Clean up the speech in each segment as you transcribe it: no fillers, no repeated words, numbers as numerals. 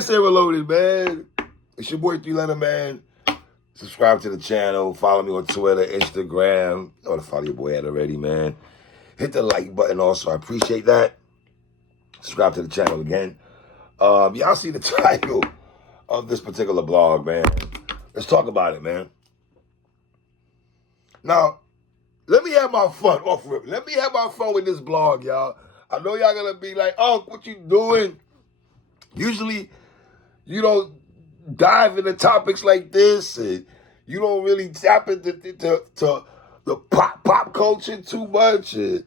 PSA Reloaded, man. It's your boy 3 Letter Man. Subscribe to the channel. Follow me on Twitter, Instagram. You know to follow your boy at already, man. Hit the like button also. I appreciate that. Subscribe to the channel again. Y'all see the title of this particular blog, man. Let's talk about it, man. Now, let me have my fun off rip. Let me have my fun with this blog, y'all. I know y'all gonna be like, oh, what you doing? Usually, you don't dive into topics like this, and you don't really tap into the pop culture too much. And,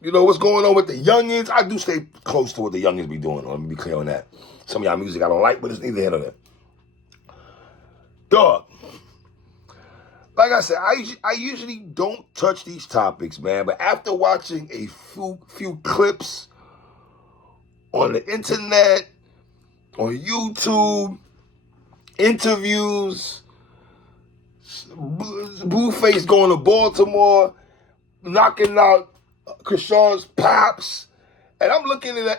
you know, what's going on with the youngins. I do stay close to what the youngins be doing. Let me be clear on that. Some of y'all music I don't like, but it's neither here nor there. Dog. Like I said, I usually don't touch these topics, man. But after watching a few clips on the internet, on YouTube, interviews, BlueFace going to Baltimore, knocking out ChrisSean's pops, and I'm looking at it.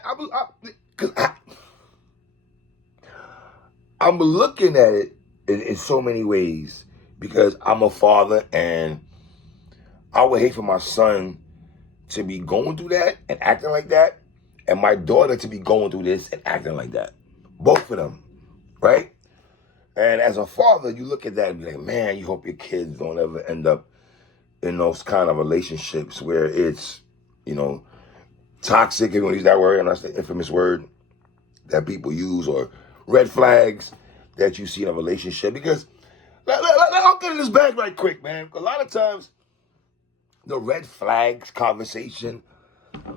I'm looking at it in so many ways because I'm a father, and I would hate for my son to be going through that and acting like that, and my daughter to be going through this and acting like that. Both of them, right? And as a father, you look at that and be like, man, you hope your kids don't ever end up in those kind of relationships where it's, you know, toxic, if you want to use that word, and that's the infamous word that people use, or red flags that you see in a relationship. Because, I'll get in this bag right quick, man. A lot of times, the red flags conversation,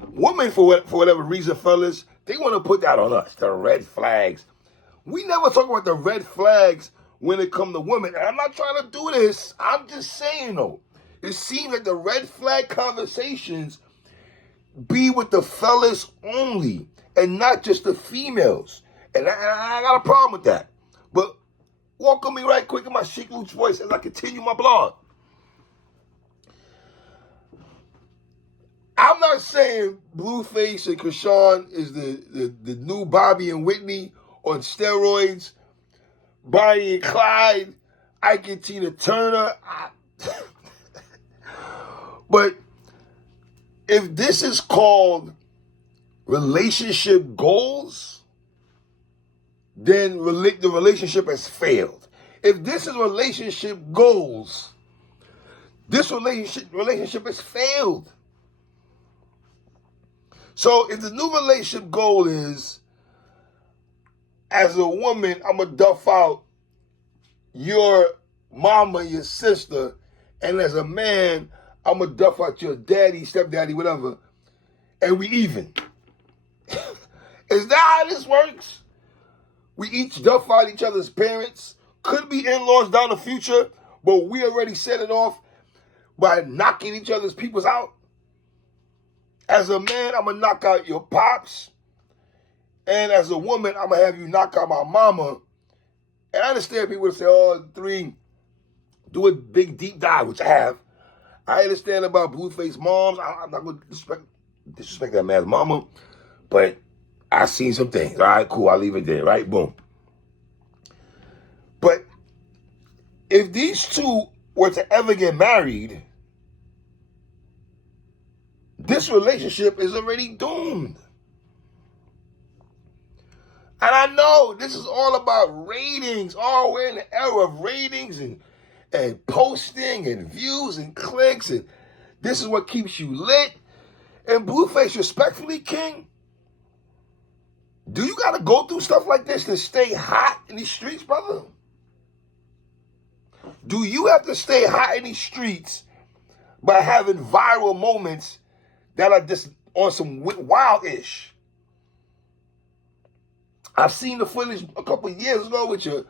women, for whatever reason, fellas, they want to put that on us, the red flags. We never talk about the red flags when it comes to women. And I'm not trying to do this. I'm just saying, though. It seems like the red flag conversations be with the fellas only and not just the females. And I got a problem with that. But welcome me right quick in my chic loose voice as I continue my blog. I'm not saying BlueFace and ChrisSean is the new Bobby and Whitney on steroids, Bonnie and Clyde, Ike and Tina Turner. But if this is called relationship goals, then the relationship has failed. If this is relationship goals, this relationship has failed. So if the new relationship goal is, as a woman, I'm going to duff out your mama, your sister, and as a man, I'm going to duff out your daddy, stepdaddy, whatever, and we even. Is that how this works? We each duff out each other's parents. Could be in-laws down the future, but we already set it off by knocking each other's peoples out. As a man, I'm going to knock out your pops. And as a woman, I'm going to have you knock out my mama. And I understand people would say, oh, 3, do a big deep dive, which I have. I understand about BlueFace moms. I'm not going to disrespect that man's mama. But I've seen some things. All right, cool. I'll leave it there, right? Boom. But if these two were to ever get married, this relationship is already doomed. And I know this is all about ratings. Oh, we're in the era of ratings and posting and views and clicks. And this is what keeps you lit. And BlueFace, respectfully, King, do you got to go through stuff like this to stay hot in these streets, brother? Do you have to stay hot in these streets by having viral moments that are just on some wild-ish? I've seen the footage a couple of years ago with your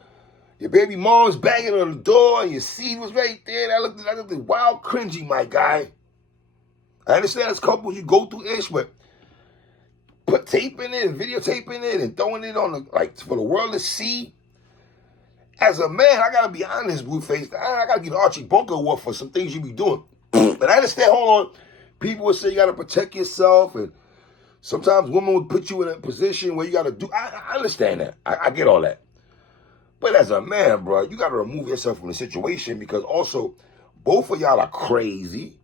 baby mom's banging on the door and your seed was right there. That looked wild cringy, my guy. I understand as couples you go through ish, but put taping it and videotaping it and throwing it on for the world to see. As a man, I gotta be honest, BlueFace. I gotta get Archie Bunker Award for some things you be doing. But I understand, hold on, people will say you gotta protect yourself and Sometimes women would put you in a position where you got to do. I understand that. I get all that. But as a man, bro, you got to remove yourself from the situation because also both of y'all are crazy,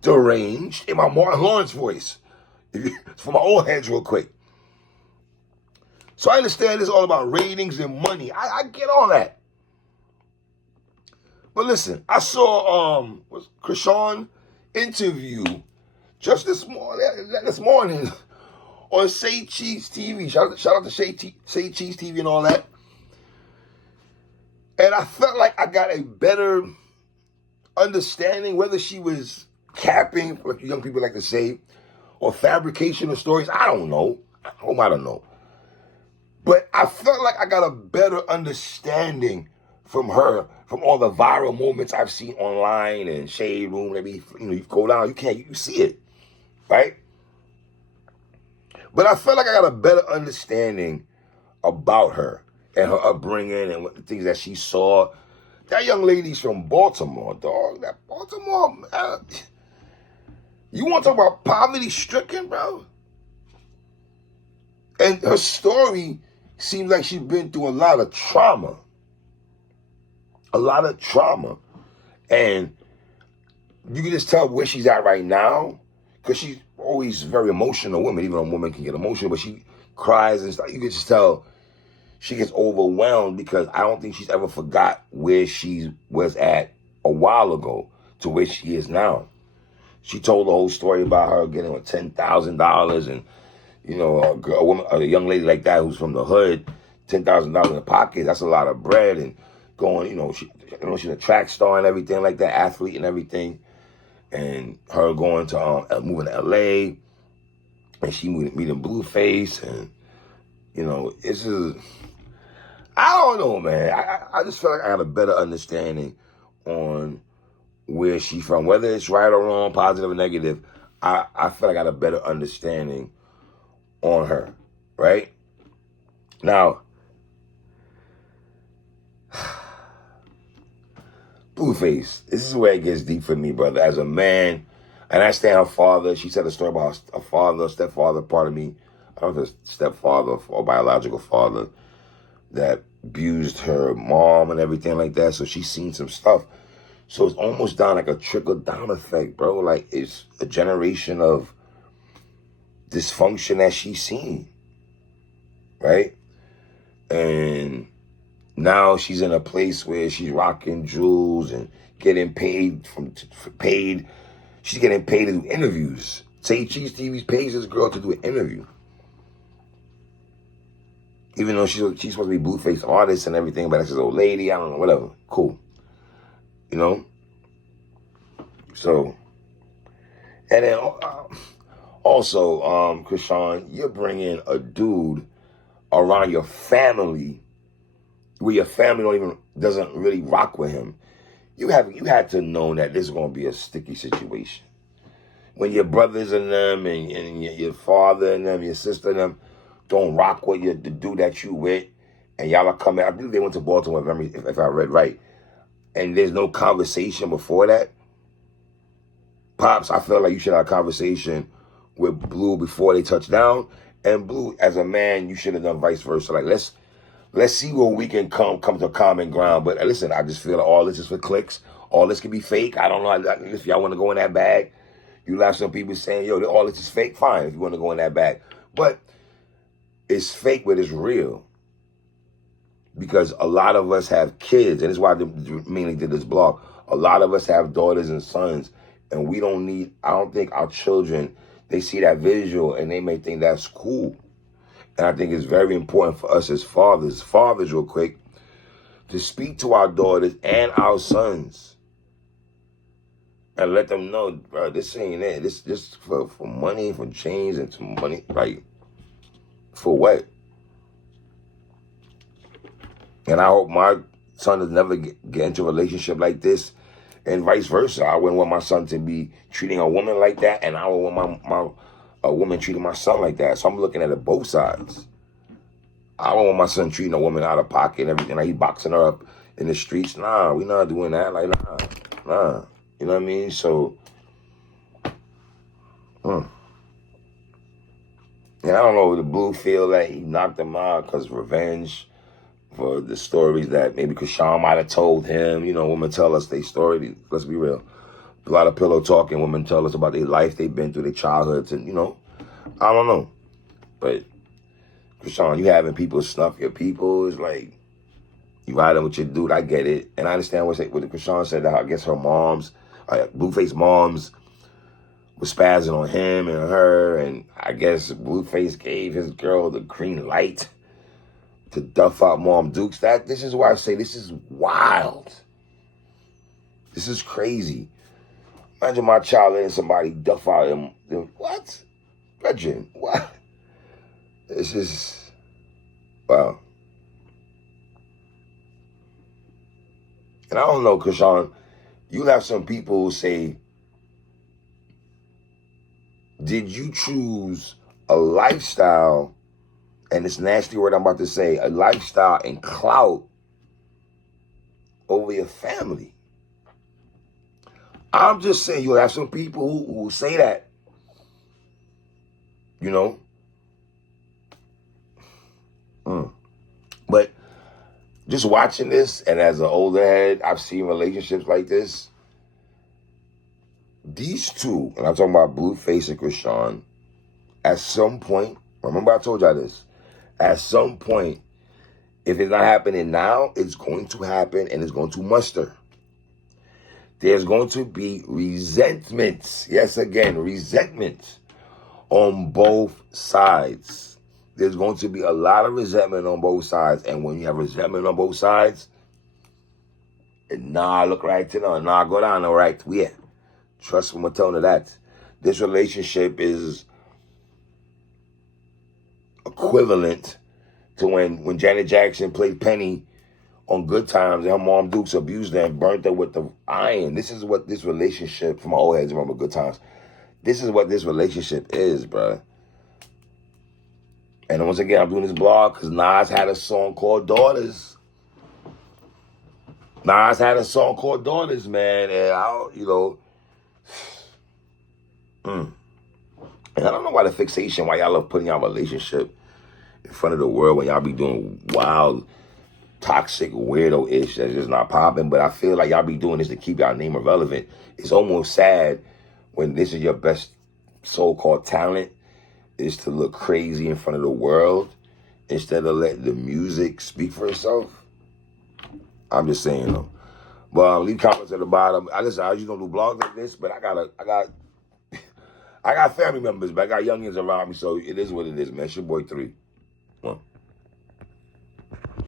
deranged, in my Martin Lawrence voice. For my old heads real quick. So I understand it's all about ratings and money. I get all that. But listen, I saw ChrisSean interview just this morning on Say Cheese TV. Shout out to Say Cheese TV and all that. And I felt like I got a better understanding whether she was capping, like young people like to say, or fabrication of stories. I don't know. I don't know. But I felt like I got a better understanding from her, from all the viral moments I've seen online and Shade Room. Maybe you go down, you see it, right? But I felt like I got a better understanding about her and her upbringing and what the things that she saw. That young lady's from Baltimore, dog. That Baltimore, man. You want to talk about poverty-stricken, bro? And her story seems like she's been through a lot of trauma. A lot of trauma. And you can just tell where she's at right now, because she's always very emotional woman. Even a woman can get emotional, but she cries and stuff. You can just tell she gets overwhelmed because I don't think she's ever forgot where she was at a while ago to where she is now. She told the whole story about her getting $10,000 and, a young lady like that who's from the hood, $10,000 in the pocket, that's a lot of bread. And going, she's a track star and everything like that, athlete and everything. And her going to moving to LA, and she meeting BlueFace, and it's just, I don't know, man. I just feel like I got a better understanding on where she's from, whether it's right or wrong, positive or negative. I feel like I got a better understanding on her, right? Now, BlueFace, this is where it gets deep for me, brother. As a man, and I understand her father. She said a story about a father, stepfather, pardon me. I don't know if it's stepfather or biological father that abused her mom and everything like that. So she's seen some stuff. So it's almost down like a trickle-down effect, bro. Like it's a generation of dysfunction that she's seen, right? And now she's in a place where she's rocking jewels and getting paid She's getting paid to do interviews. Say Cheese TV's pays this girl to do an interview. Even though she's supposed to be BlueFace artist and everything, but that's his old lady. I don't know, whatever. Cool. So, and then also, ChrisSean, you're bringing a dude around your family where your family doesn't really rock with him. You had to know that this is going to be a sticky situation. When your brothers and them and your father and them, your sister and them don't rock with the dude that you with, and y'all are coming, I believe they went to Baltimore, if I read right, and there's no conversation before that. Pops, I feel like you should have a conversation with Blue before they touch down, and Blue, as a man, you should have done vice versa. Like, let's see where we can come to a common ground. But listen, I just feel like all this is for clicks. All this can be fake. I don't know if y'all want to go in that bag. You have some people saying, yo, all this is fake. Fine, if you want to go in that bag. But it's fake, but it's real. Because a lot of us have kids, and this is why I mainly did this blog. A lot of us have daughters and sons, and I don't think our children, they see that visual, and they may think that's cool. And I think it's very important for us as fathers real quick, to speak to our daughters and our sons and let them know, bro, this ain't it. This just for money, for chains and some money, like, for what? And I hope my son does never get into a relationship like this, and vice versa. I wouldn't want my son to be treating a woman like that, and I would want a woman treating my son like that. So I'm looking at it both sides. I don't want my son treating a woman out of pocket and everything. Like he boxing her up in the streets. Nah, we not doing that. Like, nah. You know what I mean? So, And I don't know, the Blue feel that he knocked him out because revenge for the stories that maybe ChrisSean might have told him. You know, women tell us their story. Let's be real. A lot of pillow talking. Women tell us about their life they've been through, their childhoods, and, you know, I don't know. But, ChrisSean, you having people snuff your people is like, you riding with your dude, I get it. And I understand what ChrisSean said, that I guess her moms, BlueFace moms, was spazzing on him and her, and I guess BlueFace gave his girl the green light to duff out Mom Dukes. This is why I say this is wild. This is crazy. Imagine my child letting somebody duff out him. What? Brethren, what? It's just, wow. And I don't know, ChrisSean, you have some people who say, did you choose a lifestyle, and this nasty word I'm about to say, a lifestyle and clout over your family? I'm just saying, you'll have some people who will say that, you know? But just watching this, and as an older head, I've seen relationships like this. These two, and I'm talking about BlueFace and ChrisSean, at some point, remember I told y'all this, at some point, if it's not happening now, it's going to happen and it's going to muster. There's going to be resentments. Yes, again, resentments on both sides. There's going to be a lot of resentment on both sides. And when you have resentment on both sides, look right to no, go down, all right, yeah. Trust me, I'm telling you that. This relationship is equivalent to when Janet Jackson played Penny on Good Times and her mom Dukes abused her and burnt her with the iron. This is what this relationship, for my old heads remember Good Times, this is what this relationship is, bruh. And once again, I'm doing this blog because Nas had a song called Daughters. Nas had a song called Daughters, man. And and I don't know why the fixation, why y'all love putting y'all relationship in front of the world when y'all be doing wild, toxic, weirdo-ish that's just not popping. But I feel like y'all be doing this to keep y'all name irrelevant. It's almost sad when this is your best so-called talent, is to look crazy in front of the world instead of letting the music speak for itself. I'm just saying, though. But leave comments at the bottom. I usually don't do blogs like this, but I got family members, but I got youngins around me, so it is what it is, man. It's your boy 3.